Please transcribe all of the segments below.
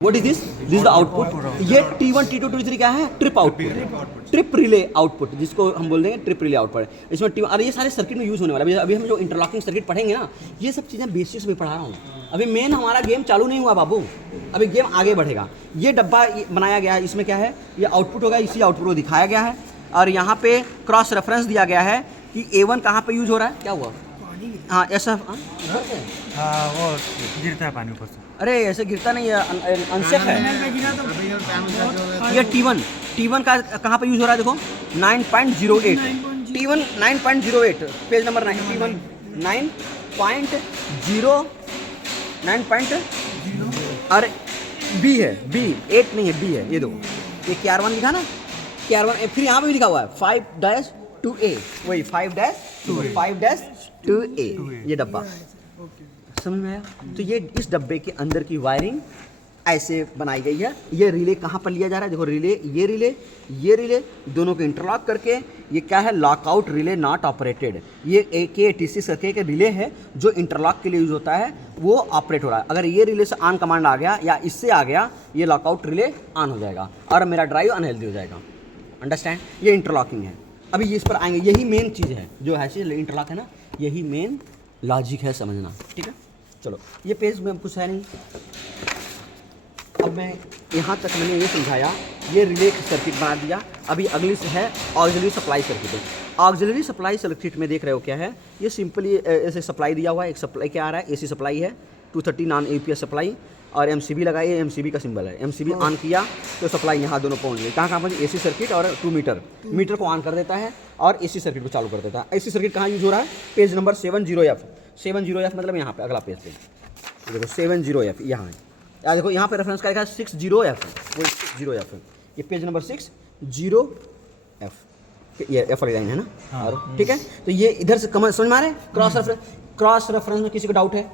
What is this the output. ये T1 T2 T3 क्या है, trip output, trip relay output, जिसको हम बोल देंगे ट्रिप रिले आउटपुट। इसमें अरे ये सारे सर्किट में यूज़ होने वाला है। अभी हम जो इंटरलॉकिंग सर्किट पढ़ेंगे ना, ये सब चीज़ें बेसिक्स में पढ़ा रहा हूँ। अभी मेन हमारा गेम चालू नहीं हुआ बाबू, अभी गेम आगे बढ़ेगा। ये डब्बा बनाया गया है, इसमें क्या है, ये आउटपुट होगा, इसी आउटपुट को दिखाया गया है। और यहाँ पे क्रॉस रेफरेंस दिया गया है कि A1 कहाँ पे यूज हो रहा है, क्या हुआ, हाँ ऐसा, हाँ वो गिरता है पानी ऊपर से। अरे ऐसे गिरता नहीं है, अनसेफ है। ये T1 का कहाँ पे यूज़ हो रहा है, देखो 9.08, T1 9.08, पेज नंबर 9, T1 9.0 अरे B है, B 8 नहीं है, B है, ये देखो, ये KR1 लिखा ना, KR1, फिर यहाँ पे भी लिखा हुआ है 5-2A, वही 5-2A, ये डब्बा समझ में आया। तो ये इस डब्बे के अंदर की वायरिंग ऐसे बनाई गई है। ये रिले कहाँ पर लिया जा रहा है, देखो रिले, ये रिले दोनों को इंटरलॉक करके, ये क्या है, लॉकआउट रिले नॉट ऑपरेटेड। ये AK86 करके एक रिले है जो इंटरलॉक के लिए यूज होता है, वो ऑपरेट हो रहा है। अगर ये रिले से ऑन कमांड आ गया या इससे आ गया, ये लॉकआउट रिले ऑन हो जाएगा और मेरा ड्राइव अनहेल्दी हो जाएगा। अंडरस्टैंड, ये इंटरलॉकिंग है। अभी इस पर आएंगे, यही मेन चीज़ है जो है इंटरलॉक है ना, यही मेन लॉजिक है, समझना, ठीक है। चलो ये पेज में कुछ है नहीं, अब मैं यहाँ तक मैंने ये समझाया, ये रिले सर्किट बना दिया। अभी अगली से है auxiliary supply circuit. Auxiliary supply circuit में देख रहे हो क्या है, ये सिंपली ऐसे सप्लाई दिया हुआ है, एक सप्लाई क्या आ रहा है, AC सप्लाई है 230 नॉन APS सप्लाई, और MCB लगाई है, MCB का सिंबल है, MCB ऑन किया तो सप्लाई यहाँ दोनों पहुँच गई। कहाँ पहुँची, AC सर्किट और 2 मीटर को ऑन कर देता है और AC सर्किट को चालू कर देता है। AC सर्किट कहाँ यूज हो रहा है, पेज नंबर 70F मतलब यहाँ पे अगला पेज पे देखो 70F यहाँ है, यार देखो यहाँ पे रेफरेंस का लिखा है 60F, वो 60F है, ये पेज नंबर 60F, ये F वाली लाइन है ना, और ठीक है। तो ये इधर से कम समझ में आ रहे हैं, क्रॉस रेफरेंस में किसी को डाउट है,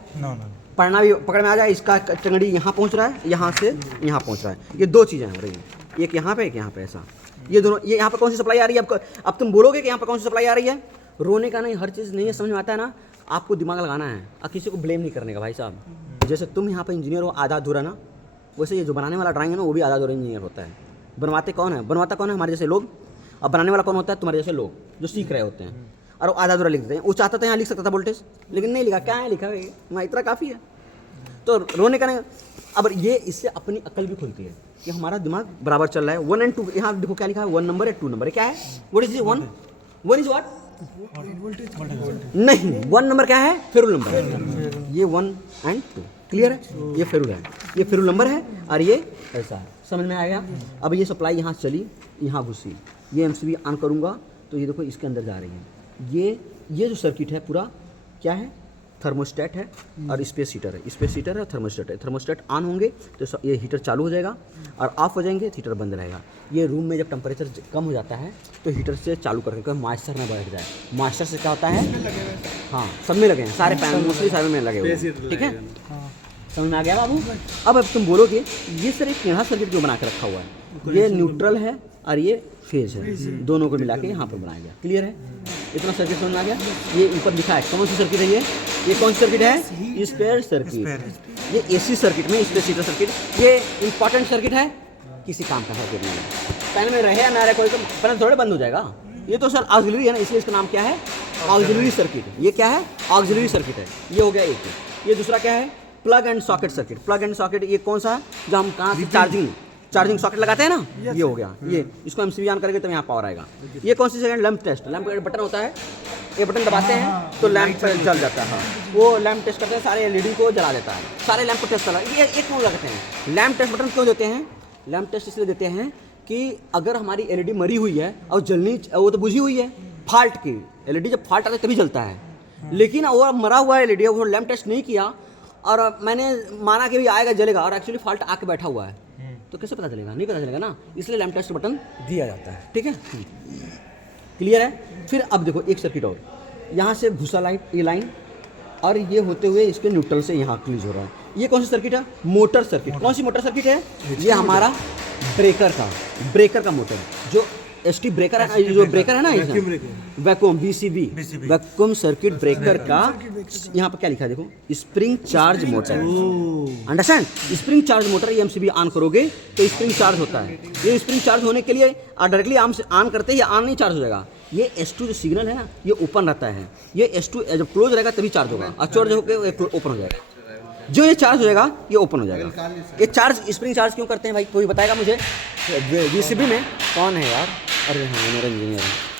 पढ़ना भी पकड़ में आ जाए। इसका टंगड़ी यहाँ पहुँच रहा है, यहाँ से यहाँ पहुँच रहा है, ये दो चीज़ें हो रही हैं, एक यहाँ पे एक यहाँ पे, ऐसा ये दोनों, ये यहाँ पर कौन सी सप्लाई आ रही है, अब तुम बोलोगे कि यहाँ पर कौन सी सप्लाई आ रही है, रोने का नहीं, हर चीज़ नहीं है, समझ में आता है ना, आपको दिमाग लगाना है और किसी को ब्लेम नहीं करने का भाई साहब। जैसे तुम यहाँ पर इंजीनियर हो आधा अधूरा ना, वैसे ये जो बनाने वाला ड्राइंग है ना, वो भी आधा अधूरा इंजीनियर होता है। बनवाता कौन है, हमारे जैसे लोग, अब बनाने वाला कौन होता है, तुम्हारे जैसे लोग जो सीख रहे होते हैं, और वो आधा अधूरा लिख देते हैं। वो चाहता था यहाँ लिख सकता था वोल्टेज, लेकिन नहीं लिखा, क्या है लिखा है वहाँ, इतना काफ़ी है। तो रोने का नहीं। अब ये इससे अपनी अकल भी खुलती है कि हमारा दिमाग बराबर चल रहा है। 1 और 2 यहाँ देखो क्या लिखा है, 1 नंबर है 2 नंबर है, क्या है, व्हाट इज 1 इज व्हाट, नहीं 1 नंबर क्या है, फेरुल नंबर है, ये 1 और 2 क्लियर है, ये फेरुल है, ये फेरुल नंबर है, और ये ऐसा है, समझ में आ गया। अब ये सप्लाई यहाँ चली, यहाँ घुसी, ये MCB ऑन करूँगा तो ये देखो इसके अंदर जा रही है। ये जो सर्किट है पूरा क्या है, थर्मोस्टेट है और स्पेस हीटर है, स्पेस हीटर है, थर्मोस्टेट है। थर्मोस्टेट ऑन होंगे तो ये हीटर चालू हो जाएगा, और ऑफ हो जाएंगे तो हीटर बंद रहेगा। ये रूम में जब टेम्परेचर कम हो जाता है तो हीटर से चालू करके मॉइस्चर ना बढ़ जाए। मॉइस्चर से क्या होता है, हाँ सब में लगे हैं, सारे पैनल मोस्टली सारे में लगे हुए हैं, ठीक है, समझ में आ गया बाबू। अब तुम बोलोगे ये सर एक टेढ़ा सर्किट क्यों बना के रखा हुआ है, ये न्यूट्रल है और ये फेज है, दोनों को मिला के यहाँ पर बनाया गया, क्लियर है, इतना सर्किट समझ में आ गया। ये ऊपर लिखा है कौन सी सर्किट है, ये कौन सी सर्किट है, स्पेयर सर्किट, ये AC सर्किट में स्पेस हीटर सर्किट, ये इंपॉर्टेंट सर्किट है, किसी काम का सर्किट नहीं है, पैनल में रहे या ना रहे कोई तो पैनल थोड़े बंद हो जाएगा। ये तो सर ऑक्सिलरी है ना, इसलिए इसका नाम क्या है, ऑक्सिलरी सर्किट। ये क्या है, ऑक्सिलरी सर्किट है, ये हो गया एक। ये दूसरा क्या है, plug and socket circuit. Plug and socket ये कौन सा है, जो हम कहाँ से चार्जिंग सॉकेट लगाते हैं ना, ये हो गया, ये इसको MCB ऑन करेंगे तो यहाँ पावर आएगा। ये कौन सी सेकंड, लैंप टेस्ट, लैंप का बटन होता है, ये बटन दबाते हैं तो लैंप जल जाता है, वो लैंप टेस्ट करते हैं, सारे LED को जला देता है, सारे लैंप को टेस्ट करा। ये एक क्यों लगाते हैं, लैंप टेस्ट बटन क्यों देते हैं, लैंप टेस्ट इसलिए देते हैं कि अगर हमारी LED मरी हुई है और जलनी, वो तो बुझी हुई है, फाल्ट की LED जब फाल्ट आता है तभी जलता है, लेकिन वो मरा हुआ है LED, वो लैंप टेस्ट नहीं किया और मैंने माना कि भी आएगा जलेगा और एक्चुअली फाल्ट आके बैठा हुआ है, तो कैसे पता चलेगा, नहीं पता चलेगा ना, इसलिए लैंप टेस्ट बटन दिया जाता है, ठीक है, क्लियर है। फिर अब देखो एक सर्किट और, यहाँ से घुसा लाइट, ये लाइन, और ये होते हुए इसके न्यूट्रल से यहाँ क्लीज हो रहा है। ये कौन सी सर्किट है, मोटर सर्किट। कौन सी मोटर सर्किट है, ये हमारा ब्रेकर का मोटर, जो एसटी ब्रेकर है, जो ब्रेकर है ना, vacuum BCB, vacuum circuit breaker का यहाँ पर क्या लिखा है देखो, spring charge motor. Understand? Spring charge motor, ये एमसीबी ऑन करोगे तो स्प्रिंग चार्ज होता है। ये स्प्रिंग चार्ज होने के लिए डायरेक्टली ऑन करते ही ऑन नहीं चार्ज हो जाएगा। ये S2 जो सिग्नल है ना, ये ओपन रहता है। ये S2 जब क्लोज रहेगा तभी चार्ज होगा, और चार्ज होकर ओपन हो जाएगा। जो ये चार्ज हो जाएगा ये ओपन हो जाएगा। ये चार्ज, स्प्रिंग चार्ज क्यों करते हैं भाई, कोई बताएगा मुझे? बीसीबी में कौन है यार? अरे हाँ, मेरा इंजीनियर है।